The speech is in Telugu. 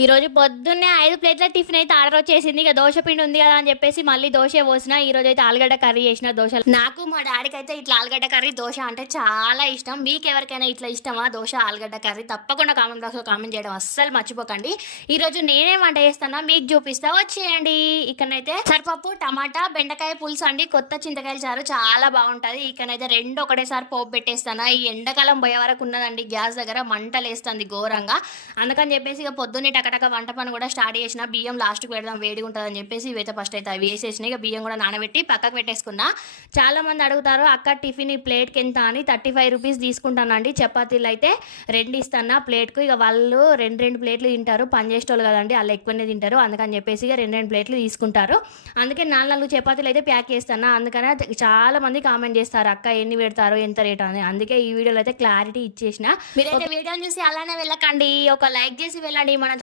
ఈ రోజు పొద్దున్నే 5 ప్లేట్ల టిఫిన్ అయితే ఆర్డర్ వచ్చేసింది. ఇక దోస పిండి ఉంది కదా అని చెప్పేసి మళ్ళీ దోసే పోసిన. ఈ రోజు అయితే ఆలుగడ్డ కర్రీ చేసిన దోశలు. నాకు మా డాడీకి అయితే ఇట్లా ఆలుగడ్డ కర్రీ దోశ అంటే చాలా ఇష్టం. మీకు ఎవరికైనా ఇట్లా ఇష్టమా దోశ ఆలుగడ్డ కర్రీ? తప్పకుండా కామెంట్ బాక్స్లో కామెంట్ చేయడం అస్సలు మర్చిపోకండి. ఈ రోజు నేనే వంట చేస్తానా మీకు చూపిస్తా, వచ్చేయండి. ఇక్కడనైతే సరిపప్పు, టమాటా, బెండకాయ పులుసు అండి, కొత్త చింతకాయల చారు చాలా బాగుంటుంది. ఇక్కడనైతే రెండు ఒకటేసారి పోపు పెట్టేస్తానా. ఈ ఎండాకాలం పోయే వరకు ఉన్నదండి గ్యాస్ దగ్గర మంటలు వేస్తుంది ఘోరంగా. అందుకని చెప్పేసి ఇక పొద్దున్నే టకటక వంట పని కూడా స్టార్ట్ చేసిన. బియ్యం లాస్ట్కి పెడదాం వేడిగా ఉంటుందని చెప్పేసి ఇవైతే ఫస్ట్ అయితే అవి వేసేసిన. ఇక బియ్యం కూడా నానబెట్టి పక్కకు పెట్టేసుకున్నా. చాలా మంది అడుగుతారు అక్క టిఫిన్ ఈ ప్లేట్కి ఎంత అని. 35 రూపీస్ తీసుకుంటానండి. చపాతీలు అయితే 2 ఇస్తాను ప్లేట్కు. ఇక వాళ్ళు 2 ప్లేట్లు తింటారు, పని చేసేటోళ్ళు కదండి, వాళ్ళు ఎక్కువనే తింటారు. అందుకని చెప్పేసి ఇక 2 ప్లేట్లు తీసుకుంటారు. అందుకే 4 చపాతీలు అయితే ప్యాక్ చేస్తాను. అందుకనే చాలా మంది కామెంట్ చేస్తారు అక్క ఎన్ని పెడతారు, ఎంత రేట్ అని. అందుకే ఈ వీడియోలో అయితే క్లారిటీ ఇచ్చేసిన. మీరైతే వీడియోని చూసి అలానే వెళ్ళకండి, ఒక లైక్ చేసి వెళ్ళండి. మన